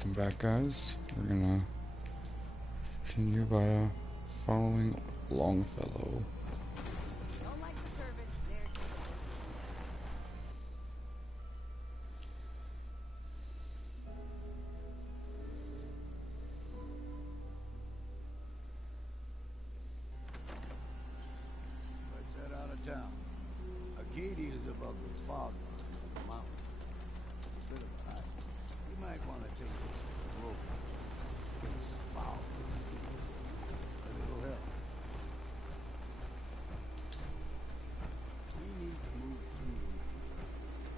Welcome back, guys. We're gonna continue by following Longfellow. Don't like the service. There's Let's head out of town. Acadia is above the fog line on the mountain. It's a bit of a hike. You might want to take this for a rope. It's foul to see, but it'll help. We need to move through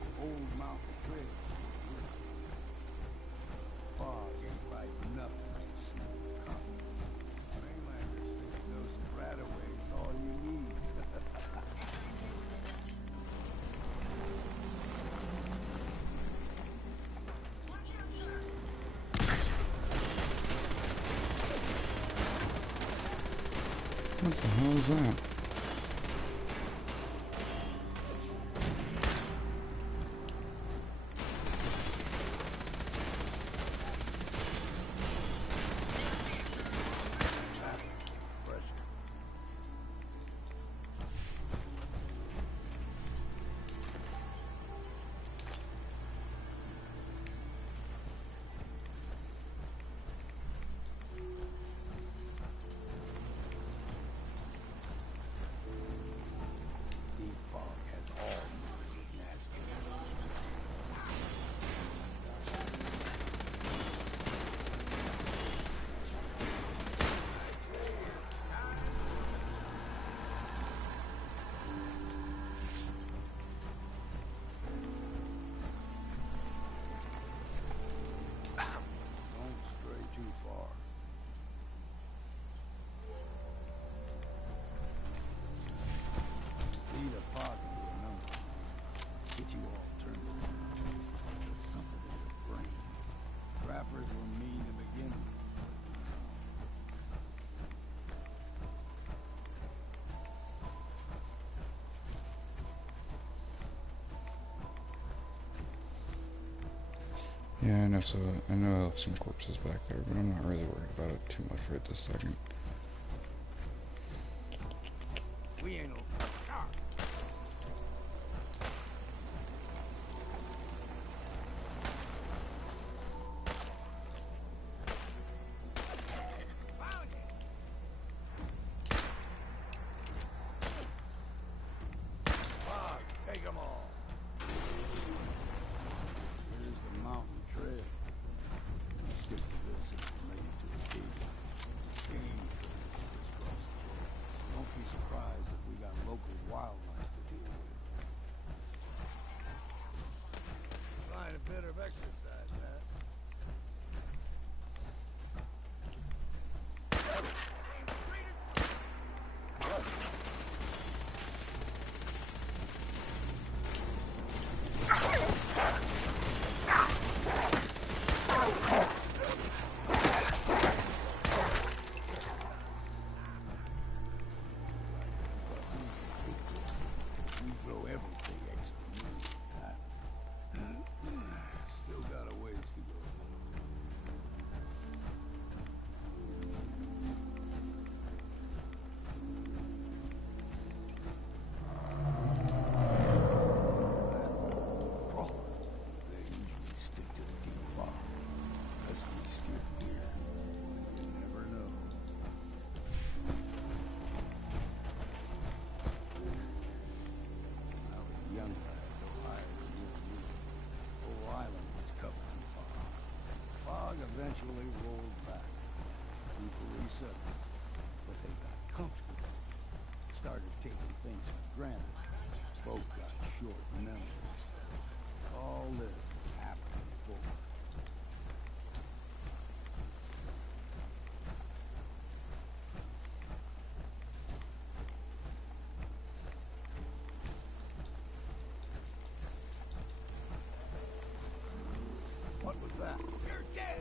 the old mountain trail. Fog ain't like nothing like smoke coming. Mainlanders think those rataways all you need. What the hell is that? Deep fog has all kinds of nasty. Don't stray too far. Feed a fog into a number. Get you all turned around. There's something in your brain. Trappers were mean to begin with. Yeah, I know. So I know I left some corpses back there, but I'm not really worried about it too much right this second. We ain't open. Take them all. Here's the mountain trail. Stick to this and make it to the cave. Game crisscross the road. Don't be surprised if we got local wildlife to deal with. Find a bit of exercise, Matt. We throw everything extra meat. Still got a ways to go. They usually stick to the deep fog. Unless we steer clear. You never know. I was a young lad, though higher than you and me. Whole island was covered in fog. Fog eventually rolled back. People resettled, but they got comfortable. Started taking things for granted. Folk got short memories. All this happened before. What was that? You're dead!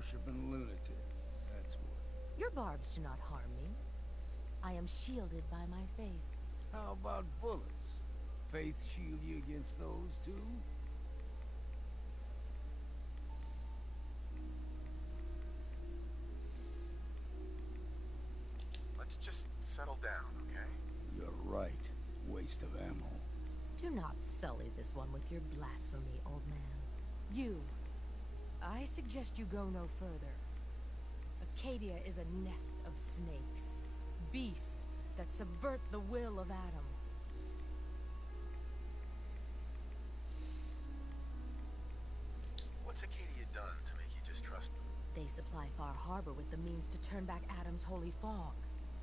worshipping lunatic. That's what. Your barbs do not harm me. I am shielded by my faith. How about bullets? Faith shield you against those too? Let's just settle down, okay? You're right. Waste of ammo. Do not sully this one with your blasphemy, old man. You. I suggest you go no further. Acadia is a nest of snakes. Beasts that subvert the will of Adam. What's Acadia done to make you distrust me? They supply Far Harbor with the means to turn back Adam's holy fog.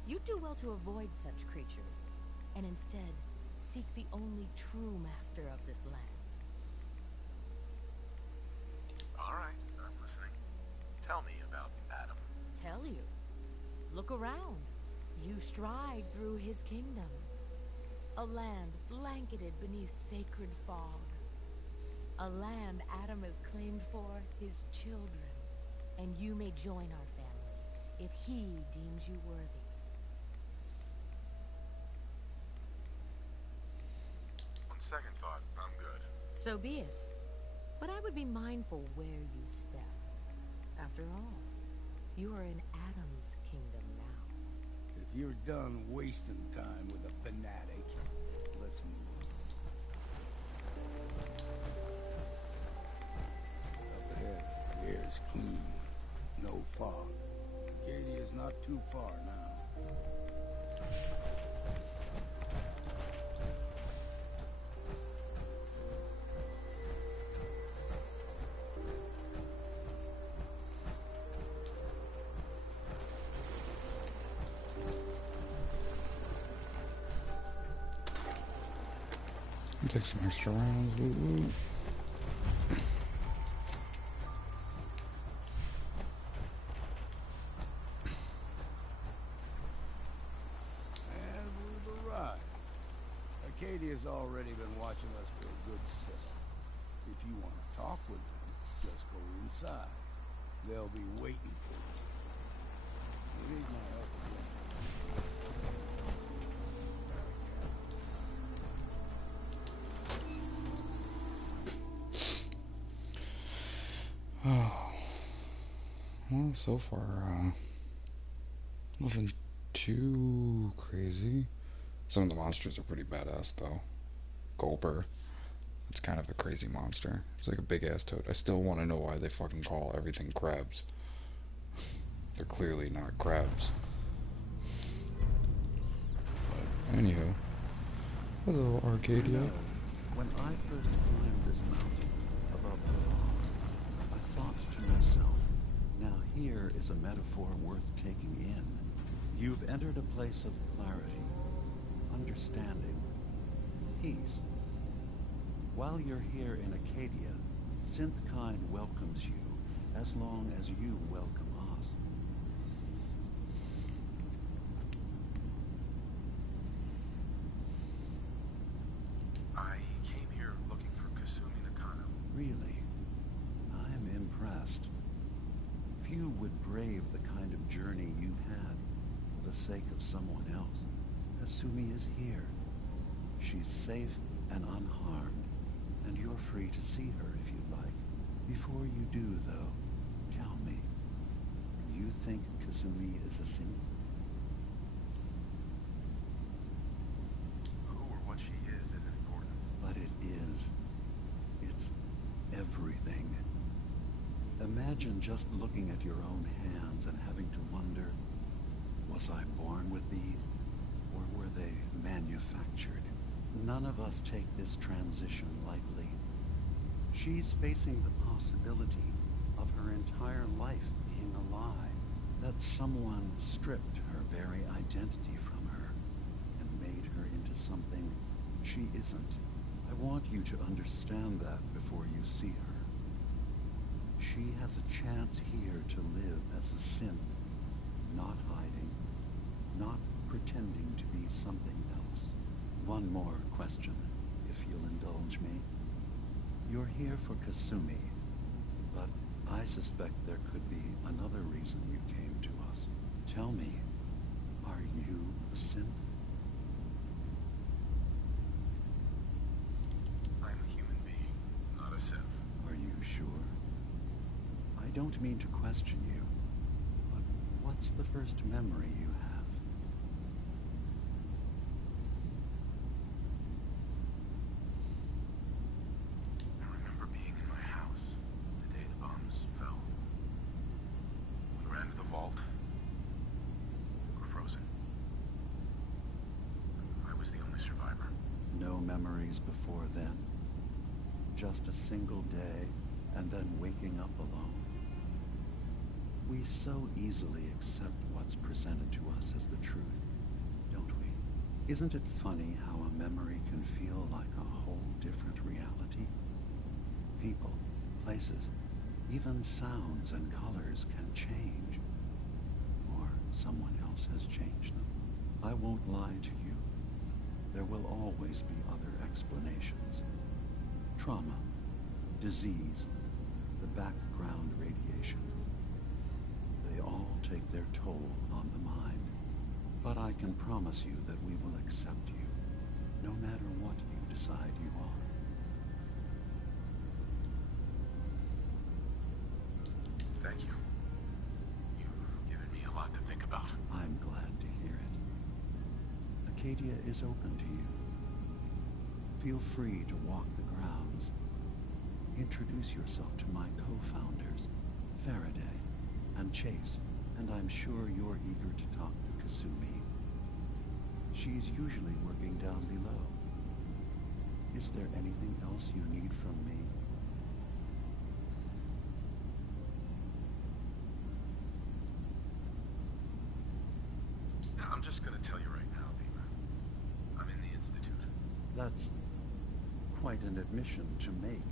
You'd do well to avoid such creatures, and instead seek the only true master of this land. All right, I'm listening. Tell me about Adam. Tell you. Look around. You stride through his kingdom. A land blanketed beneath sacred fog. A land Adam has claimed for his children. And you may join our family if he deems you worthy. On second thought, I'm good. So be it. But I would be mindful where you step. After all, you are in Adam's kingdom now. If you're done wasting time with a fanatic, let's move on. Up ahead, the air's clean. No fog. Acadia's not too far now. Take some extra rounds. Woo-woo. And we've arrived. Acadia's already been watching us for a good spell. If you want to talk with them, just go inside. They'll be waiting for you. You need my help again. Oh. Well, so far, nothing too crazy. Some of the monsters are pretty badass, though. Gulper. It's kind of a crazy monster. It's like a big-ass toad. I still want to know why they fucking call everything crabs. They're clearly not crabs. But, anywho. Hello, Arcadia. You know, when I first climbed this mountain above the falls, I thought to myself, now here is a metaphor worth taking in. You've entered a place of clarity, understanding, peace. While you're here in Acadia, Synthkind welcomes you as long as you welcome us. I came here looking for Kasumi Nakano. Really, I'm impressed. Few would brave the kind of journey you've had for the sake of someone else. Kasumi is here. She's safe and unharmed, and you're free to see her if you'd like. Before you do, though, tell me, you think Kasumi is a synth? Who or what she is isn't important. But it is. It's everything. Imagine just looking at your own hands and having to wonder, was I born with these, or were they manufactured? None of us take this transition lightly. She's facing the possibility of her entire life being a lie, that someone stripped her very identity from her and made her into something she isn't. I want you to understand that before you see her. She has a chance here to live as a synth, not hiding, not pretending to be something else. One more question, if you'll indulge me. You're here for Kasumi, but I suspect there could be another reason you came to us. Tell me, are you a synth? I'm a human being, not a Sith. Are you sure? I don't mean to question you, but what's the first memory you have? I remember being in my house the day the bombs fell. We ran to the vault. We were frozen. I was the only survivor. No memories before then? Just a single day, and then waking up alone? We so easily accept what's presented to us as the truth, don't we? Isn't it funny how a memory can feel like a whole different reality? People, places, even sounds and colors can change. Or someone else has changed them. I won't lie to you. There will always be other explanations. Trauma, disease, the background radiation. They all take their toll on the mind. But I can promise you that we will accept you, no matter what you decide you are. Thank you. You've given me a lot to think about. I'm glad to hear it. Acadia is open to you. Feel free to walk the grounds. Introduce yourself to my co-founders, Faraday and Chase, and I'm sure you're eager to talk to Kasumi. She's usually working down below. Is there anything else you need from me? I'm just gonna tell you right now, Beamer. I'm in the Institute. That's quite an admission to make.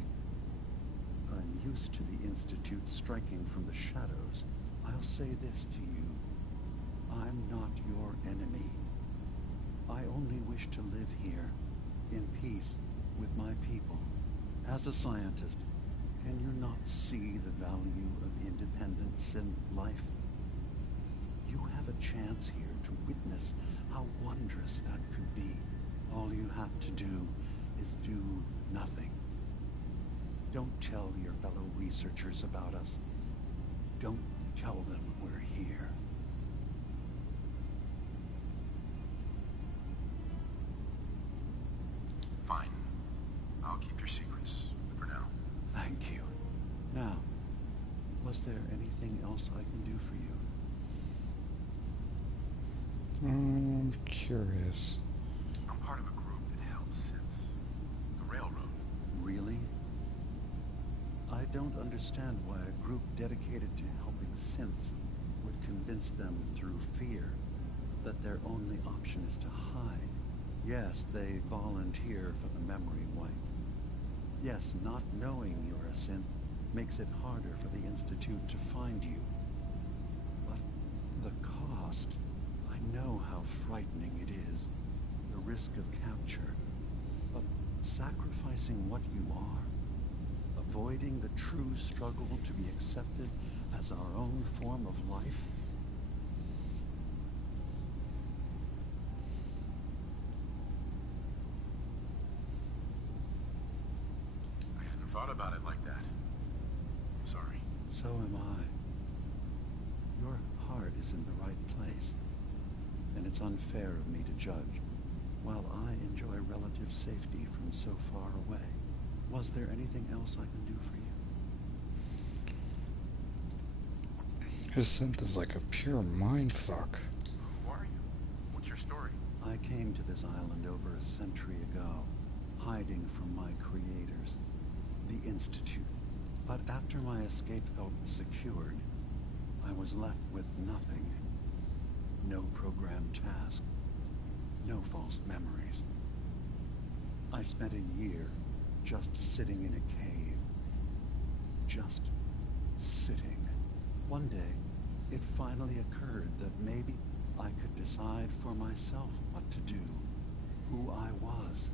I'm used to the Institute striking from the shadows. I'll say this to you. I'm not your enemy. I only wish to live here, in peace, with my people. As a scientist, can you not see the value of independent synth life? You have a chance here to witness how wondrous that could be. All you have to do is do nothing. Don't tell your fellow researchers about us. Don't tell them we're here. Fine. I'll keep your secrets for now. Thank you. Now, was there anything else I can do for you? I'm curious. I'm part of a group that helps synths. The Railroad. Really? I don't understand why a group dedicated to helping synths would convince them through fear that their only option is to hide. Yes, they volunteer for the memory wipe. Yes, not knowing you're a synth makes it harder for the Institute to find you. But the cost, I know how frightening it is. The risk of capture. But sacrificing what you are, avoiding the true struggle to be accepted as our own form of life? I hadn't thought about it like that. I'm sorry. So am I. Your heart is in the right place, and it's unfair of me to judge, while I enjoy relative safety from so far away. Was there anything else I can do for you? His synth is like a pure mindfuck. Who are you? What's your story? I came to this island over a century ago, hiding from my creators, the Institute. But after my escape felt secured, I was left with nothing. No programmed task. No false memories. I spent a year just sitting in a cave. Just sitting. One day, it finally occurred that maybe I could decide for myself what to do, who I was.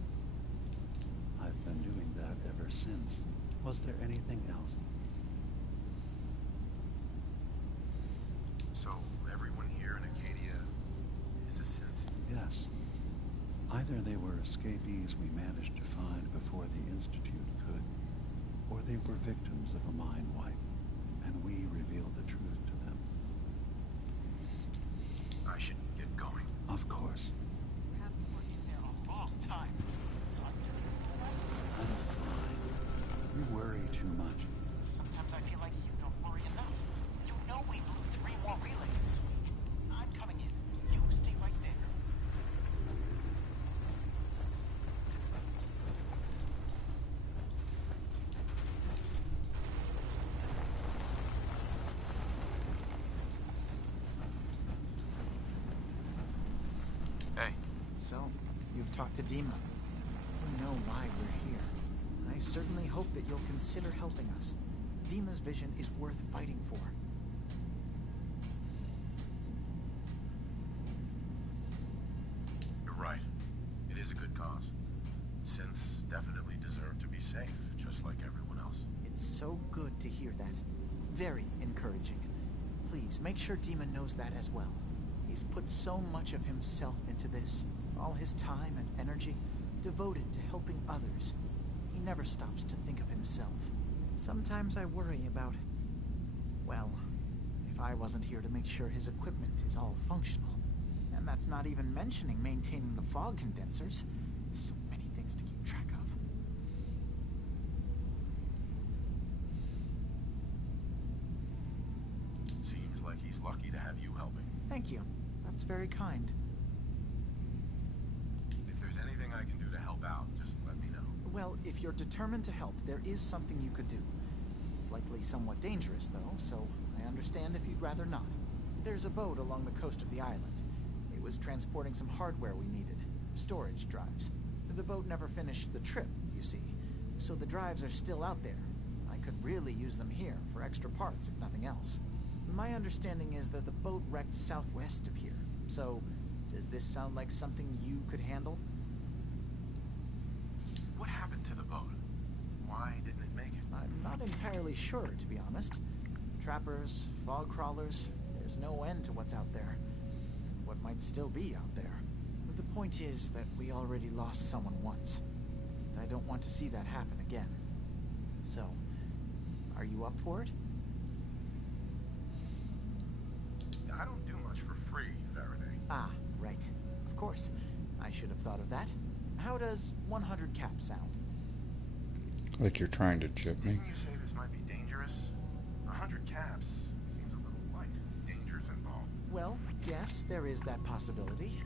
I've been doing that ever since. Was there anything else? So, everyone here in Acadia is a synth? Yes. Either they were escapees we managed to find before the Institute could, or they were victims of a mind wipe, and we revealed the truth to them. I should get going. Of course. Perhaps we're in there a long time. I'm fine. You worry too much. Sometimes I feel like you don't worry enough. You know we blew 3 more relays this week. I'm coming in. You stay right there. Hey. So, you've talked to Dima. You know why we're here. I certainly hope that you'll consider helping us. Dima's vision is worth fighting for. You're right. It is a good cause. Synths definitely deserve to be safe, just like everyone else. It's so good to hear that. Very encouraging. Please, make sure Dima knows that as well. He's put so much of himself into this. All his time and energy devoted to helping others. He never stops to think of himself. Sometimes I worry about... well, if I wasn't here to make sure his equipment is all functional. And that's not even mentioning maintaining the fog condensers. So many things to keep track of. Seems like he's lucky to have you helping. Thank you. That's very kind. If there's anything I can do to help out, just let me know. Well, if you're determined to help, there is something you could do. It's likely somewhat dangerous, though, so I understand if you'd rather not. There's a boat along the coast of the island. It was transporting some hardware we needed. Storage drives. The boat never finished the trip, you see, so the drives are still out there. I could really use them here for extra parts, if nothing else. My understanding is that the boat wrecked southwest of here, so does this sound like something you could handle? What happened to the boat? Why didn't it make it? I'm not entirely sure, to be honest. Trappers, fog crawlers, there's no end to what's out there. And what might still be out there. The point is that we already lost someone once. And I don't want to see that happen again. So, are you up for it? I don't do much for free, Faraday. Ah, right. Of course. I should have thought of that. How does 100 caps sound? Like you're trying to chip me? Didn't you say this might be dangerous? 100 caps seems a little light. Dangers involved. Well, yes, there is that possibility.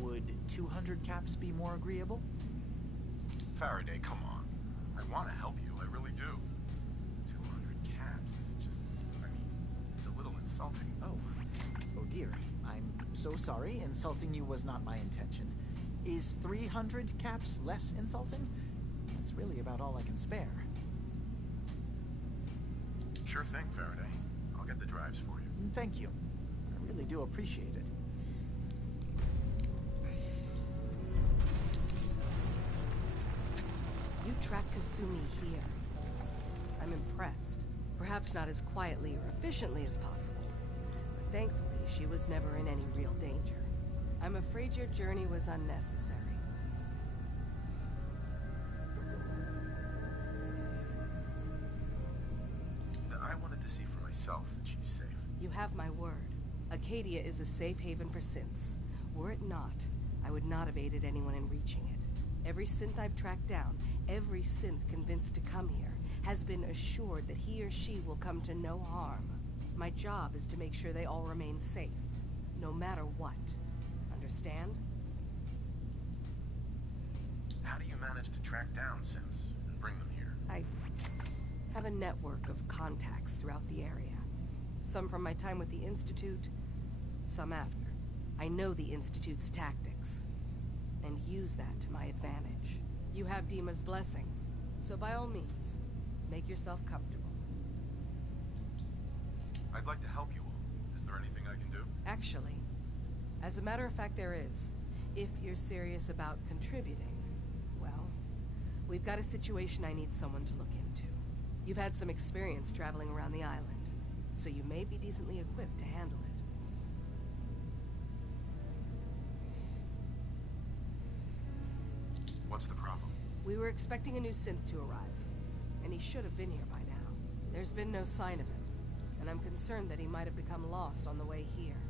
Would 200 caps be more agreeable? Faraday, come on. I want to help you, I really do. 200 caps is just, I mean, it's a little insulting. Oh dear. I'm so sorry. Insulting you was not my intention. Is 300 caps less insulting? That's really about all I can spare. Sure thing, Faraday. I'll get the drives for you. Thank you. I really do appreciate it. You tracked Kasumi here. I'm impressed. Perhaps not as quietly or efficiently as possible, but thankfully she was never in any real danger. I'm afraid your journey was unnecessary. I wanted to see for myself that she's safe. You have my word. Acadia is a safe haven for synths. Were it not, I would not have aided anyone in reaching it. Every synth I've tracked down, every synth convinced to come here, has been assured that he or she will come to no harm. My job is to make sure they all remain safe, no matter what. Understand? How do you manage to track down synths and bring them here? I have a network of contacts throughout the area. Some from my time with the Institute, some after. I know the Institute's tactics, and use that to my advantage. You have Dima's blessing, so by all means, make yourself comfortable. I'd like to help you all. Is there anything I can do? Actually, as a matter of fact, there is. If you're serious about contributing, well, we've got a situation I need someone to look into. You've had some experience traveling around the island, so you may be decently equipped to handle it. What's the problem? We were expecting a new synth to arrive, and he should have been here by now. There's been no sign of him, and I'm concerned that he might have become lost on the way here.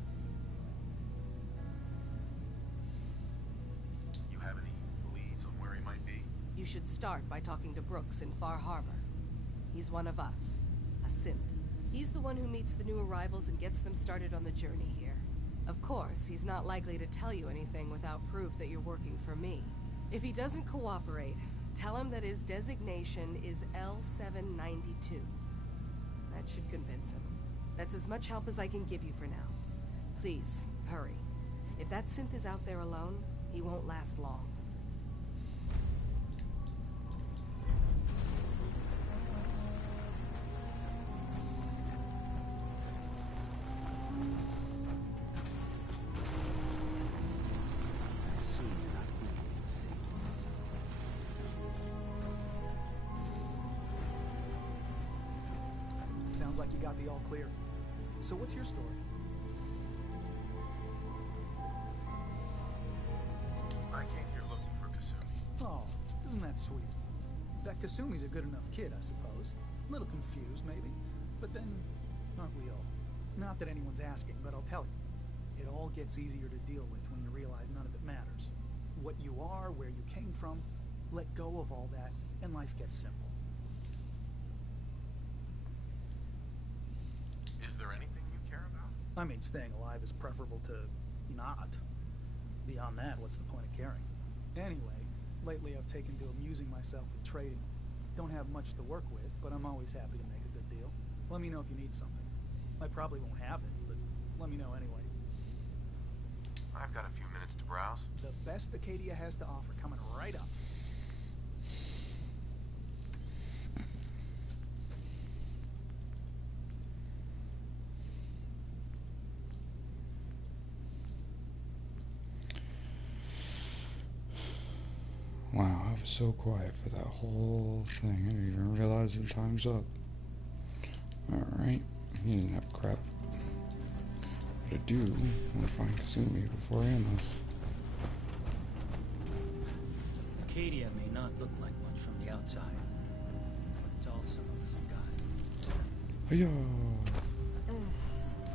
You have any leads on where he might be? You should start by talking to Brooks in Far Harbor. He's one of us, a synth. He's the one who meets the new arrivals and gets them started on the journey here. Of course, he's not likely to tell you anything without proof that you're working for me. If he doesn't cooperate, tell him that his designation is L792. That should convince him. That's as much help as I can give you for now. Please, hurry. If that synth is out there alone, he won't last long. I assume you're not thinking it's stable. Sounds like you got the all clear. So what's your story? I came here looking for Kasumi. Oh, isn't that sweet? That Kasumi's a good enough kid, I suppose. A little confused, maybe. But then, aren't we all? Not that anyone's asking, but I'll tell you. It all gets easier to deal with when you realize none of it matters. What you are, where you came from, let go of all that, and life gets simple. Is there anything you care about? I mean, staying alive is preferable to not. Beyond that, what's the point of caring? Anyway, lately I've taken to amusing myself with trading. Don't have much to work with, but I'm always happy to make a good deal. Let me know if you need something. I probably won't have it, but let me know anyway. I've got a few minutes to browse. The best Acadia has to offer coming right up. Wow, I was so quiet for that whole thing. I didn't even realize the time's up. Alright, he didn't have crap. But I do want to find Kasumi before I end this. Acadia may not look like much from the outside, but it's also some guy. Hiya!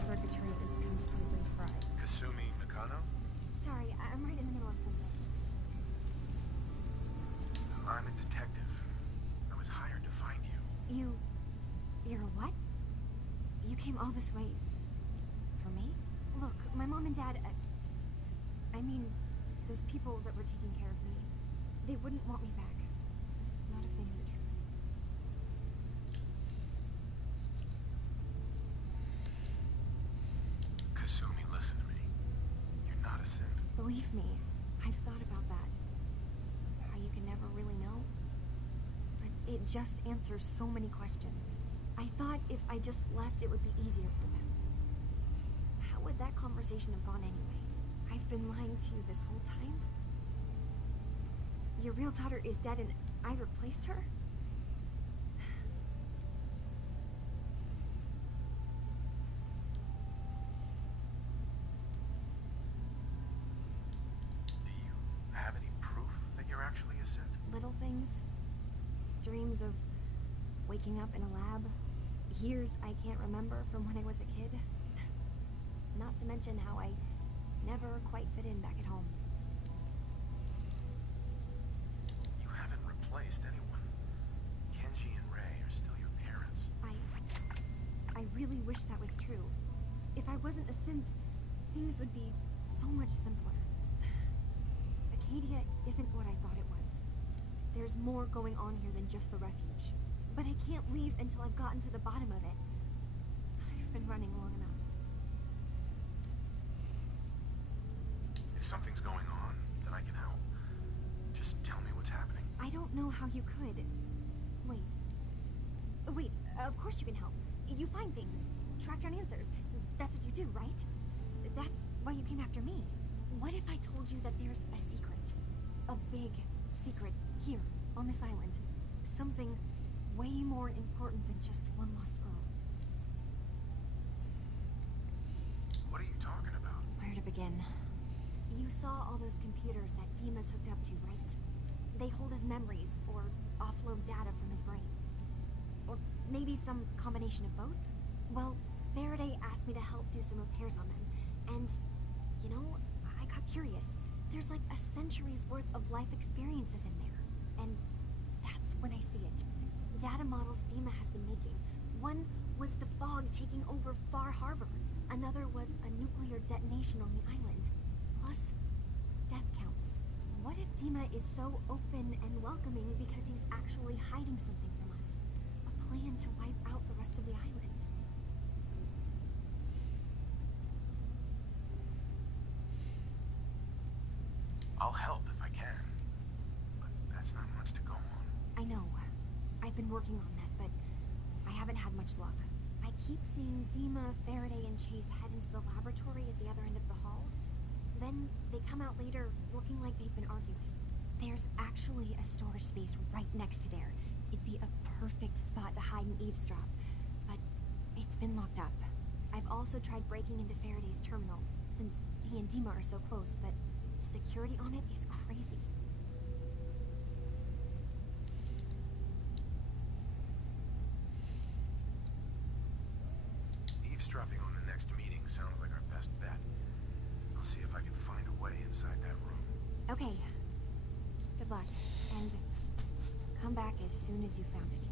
Circuitry is completely fried. Kasumi Mikano? Sorry, I'm right in the middle of something. I'm a detective. I was hired to find you. You're a what? You came all this way for me? Look, my mom and dad, I mean, those people that were taking care of me, they wouldn't want me back. Not if they knew the truth. Kasumi, listen to me. You're not a synth. Believe me, I've thought about that. How you can never really know. But it just answers so many questions. I thought if I just left, it would be easier for them. How would that conversation have gone anyway? I've been lying to you this whole time? Your real daughter is dead and I replaced her? Do you have any proof that you're actually a synth? Little things. Dreams of waking up in a lab. Years I can't remember from when I was a kid. Not to mention how I never quite fit in back at home. You haven't replaced anyone. Kenji and Ray are still your parents. I really wish that was true. If I wasn't a synth, things would be so much simpler. Acadia isn't what I thought it was. There's more going on here than just the refuge. But I can't leave until I've gotten to the bottom of it. I've been running long enough. If something's going on, then I can help. Just tell me what's happening. I don't know how you could. Wait. Wait, of course you can help. You find things, track down answers. That's what you do, right? That's why you came after me. What if I told you that there's a secret? A big secret here, on this island. Something way more important than just one lost girl. What are you talking about? Where to begin? You saw all those computers that Dima's hooked up to, right? They hold his memories, or offload data from his brain. Or maybe some combination of both? Well, Faraday asked me to help do some repairs on them, and, you know, I got curious. There's like a century's worth of life experiences in there, and that's when I see it. Data models Dima has been making. One was the fog taking over Far Harbor. Another was a nuclear detonation on the island. Plus, death counts. What if Dima is so open and welcoming because he's actually hiding something from us? A plan to wipe out the rest of the island. I'll help if I can. But that's not much to go on. I know. I've been working on that, but I haven't had much luck. I keep seeing Dima, Faraday, and Chase head into the laboratory at the other end of the hall. Then they come out later looking like they've been arguing. There's actually a storage space right next to there. It'd be a perfect spot to hide and eavesdrop, but it's been locked up. I've also tried breaking into Faraday's terminal, since he and Dima are so close, but the security on it is crazy. Eavesdropping on the next meeting sounds like our best bet. I'll see if I can find a way inside that room. Okay. Good luck, and come back as soon as you found anything.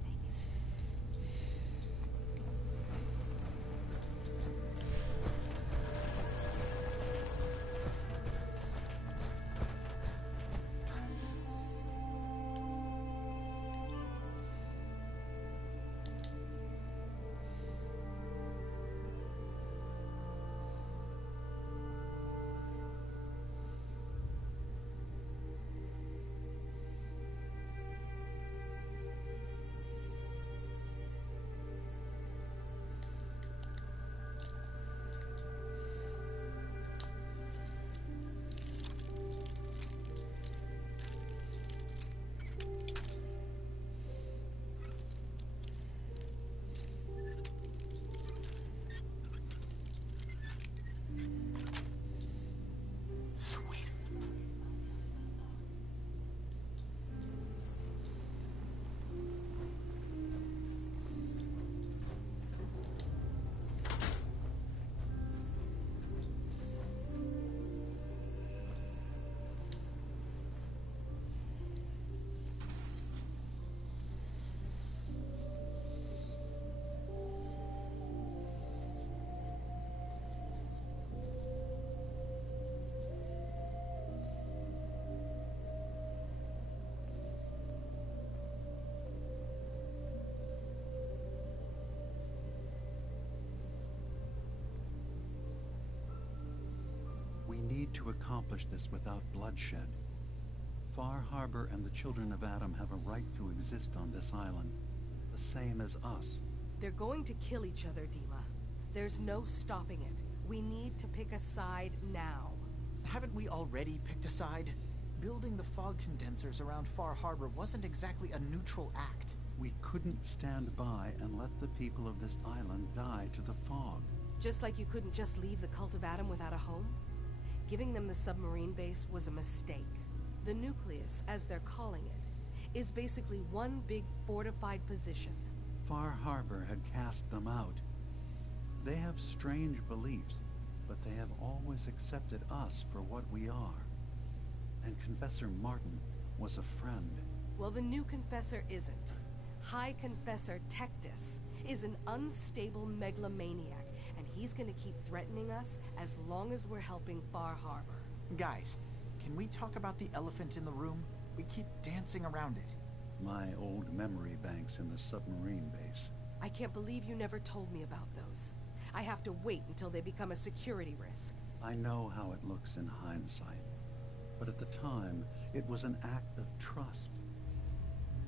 Sweet. We need to accomplish this without bloodshed. Far Harbor and the children of Adam have a right to exist on this island, the same as us. They're going to kill each other, Dima. There's no stopping it. We need to pick a side now. Haven't we already picked a side? Building the fog condensers around Far Harbor wasn't exactly a neutral act. We couldn't stand by and let the people of this island die to the fog. Just like you couldn't just leave the Cult of Adam without a home? Giving them the submarine base was a mistake. The nucleus, as they're calling it, is basically one big fortified position. Far Harbor had cast them out. They have strange beliefs, but they have always accepted us for what we are. And Confessor Martin was a friend. Well, the new Confessor isn't. High Confessor Tectus is an unstable megalomaniac, and he's gonna keep threatening us as long as we're helping Far Harbor. Guys, can we talk about the elephant in the room? We keep dancing around it. My old memory banks in the submarine base. I can't believe you never told me about those. I have to wait until they become a security risk. I know how it looks in hindsight, but at the time, it was an act of trust.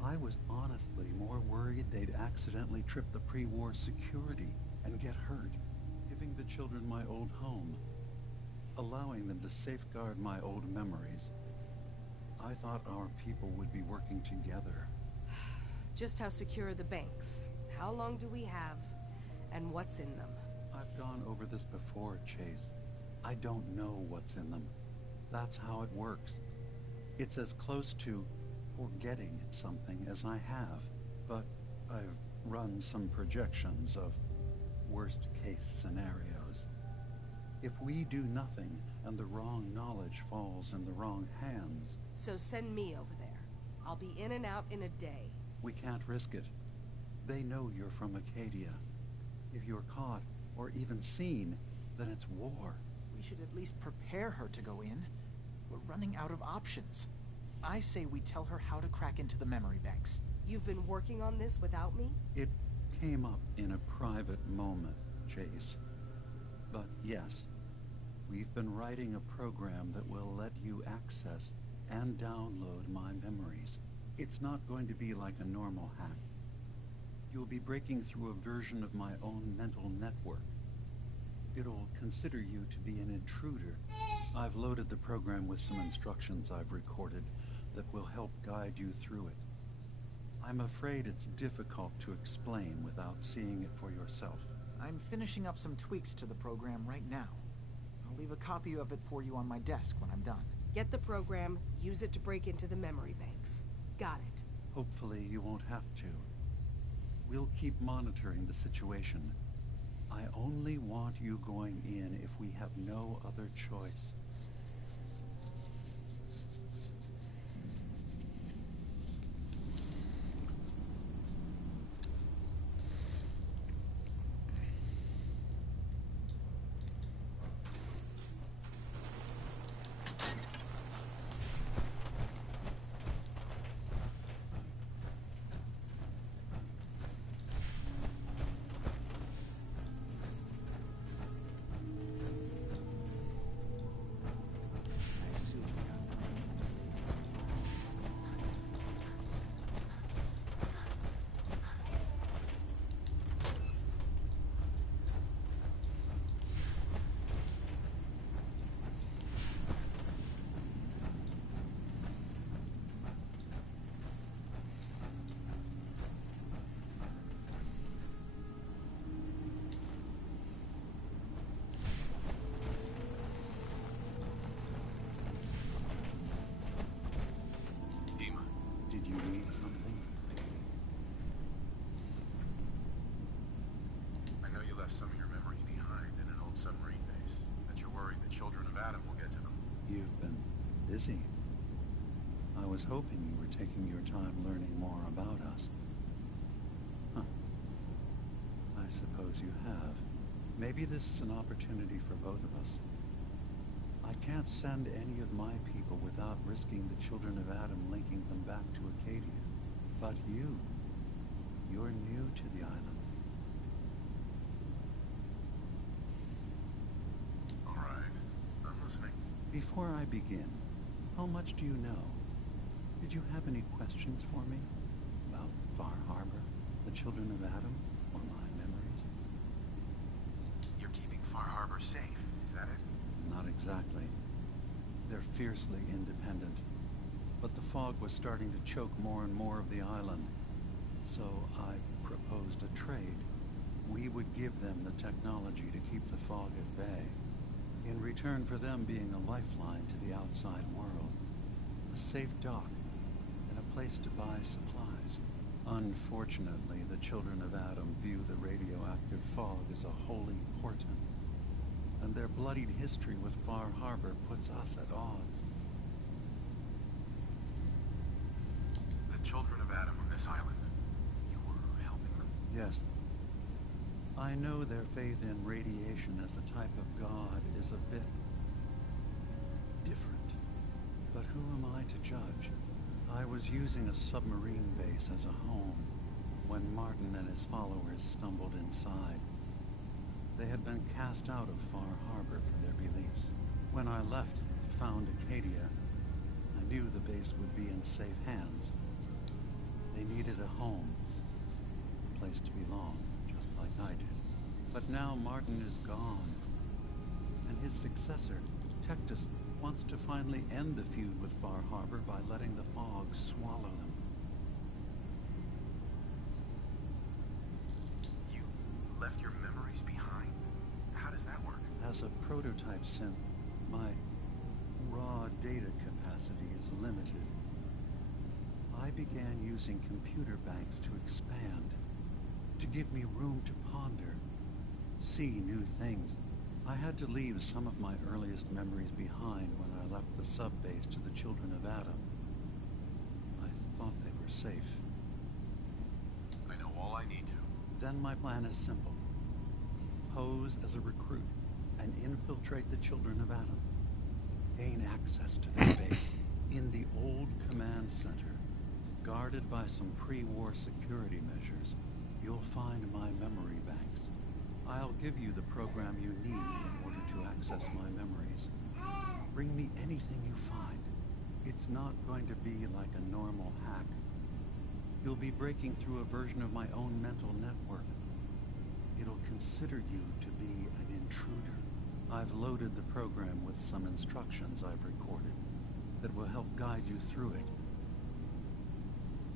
I was honestly more worried they'd accidentally trip the pre-war security and get hurt, giving the children my old home, allowing them to safeguard my old memories. I thought our people would be working together. Just how secure are the banks? How long do we have? And what's in them? I've gone over this before, Chase. I don't know what's in them. That's how it works. It's as close to forgetting something as I have, but I've run some projections of worst-case scenarios. If we do nothing and the wrong knowledge falls in the wrong hands... So send me over there. I'll be in and out in a day. We can't risk it. They know you're from Acadia. If you're caught, or even seen, then it's war. We should at least prepare her to go in. We're running out of options. I say we tell her how to crack into the memory banks. You've been working on this without me? It came up in a private moment, Chase. But yes, we've been writing a program that will let you access and download my memories. It's not going to be like a normal hack. You'll be breaking through a version of my own mental network. It'll consider you to be an intruder. I've loaded the program with some instructions I've recorded that will help guide you through it. I'm afraid it's difficult to explain without seeing it for yourself. I'm finishing up some tweaks to the program right now. I'll leave a copy of it for you on my desk when I'm done. Get the program, use it to break into the memory banks. Got it. Hopefully you won't have to. We'll keep monitoring the situation. I only want you going in if we have no other choice. Did you need something? I know you left some of your memories behind in an old submarine base, that you're worried the children of Adam will get to them. You've been busy. I was hoping you were taking your time learning more about us. Huh. I suppose you have. Maybe this is an opportunity for both of us. I can't send any of my people without risking the children of Adam linking them back to Acadia. But you're new to the island. All right, I'm listening. Before I begin, how much do you know? Did you have any questions for me? About Far Harbor, the children of Adam, or my memories? You're keeping Far Harbor safe, is that it? Not exactly. They're fiercely independent. But the fog was starting to choke more and more of the island. So I proposed a trade. We would give them the technology to keep the fog at bay, in return for them being a lifeline to the outside world. A safe dock, and a place to buy supplies. Unfortunately, the children of Adam view the radioactive fog as a holy portent, and their bloodied history with Far Harbor puts us at odds. The children of Adam on this island, you were helping them? Yes. I know their faith in radiation as a type of god is a bit different. But who am I to judge? I was using a submarine base as a home when Martin and his followers stumbled inside. They had been cast out of Far Harbor for their beliefs. When I left to found Acadia, I knew the base would be in safe hands. They needed a home, a place to belong, just like I did. But now Martin is gone, and his successor, Tectus, wants to finally end the feud with Far Harbor by letting the fog swallow them. You left your memories behind? does that work? As a prototype synth, my raw data capacity is limited. I began using computer banks to expand, to give me room to ponder, see new things. I had to leave some of my earliest memories behind when I left the sub-base to the Children of Adam. I thought they were safe. I know all I need to. Then my plan is simple. Pose as a recruit and infiltrate the Children of Adam. Gain access to their base in the old command center. Guarded by some pre-war security measures, you'll find my memory banks. I'll give you the program you need in order to access my memories. Bring me anything you find. It's not going to be like a normal hack. You'll be breaking through a version of my own mental network. It'll consider you to be an intruder. I've loaded the program with some instructions I've recorded that will help guide you through it.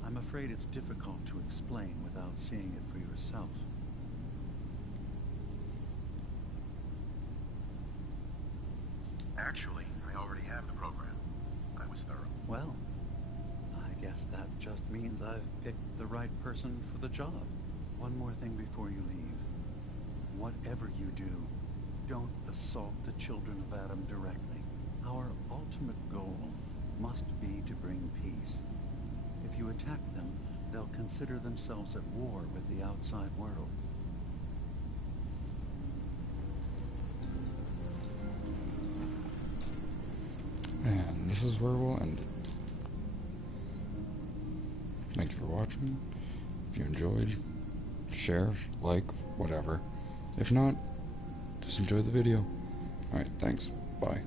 I'm afraid it's difficult to explain without seeing it for yourself. Actually, I already have the program. I was thorough. Well, I guess that just means I've picked the right person for the job. One more thing before you leave. Whatever you do, don't assault the Children of Adam directly. Our ultimate goal must be to bring peace. If you attack them, they'll consider themselves at war with the outside world. And this is where we'll end it. Thank you for watching. If you enjoyed, share, like, whatever. If not, just enjoy the video. Alright, thanks. Bye.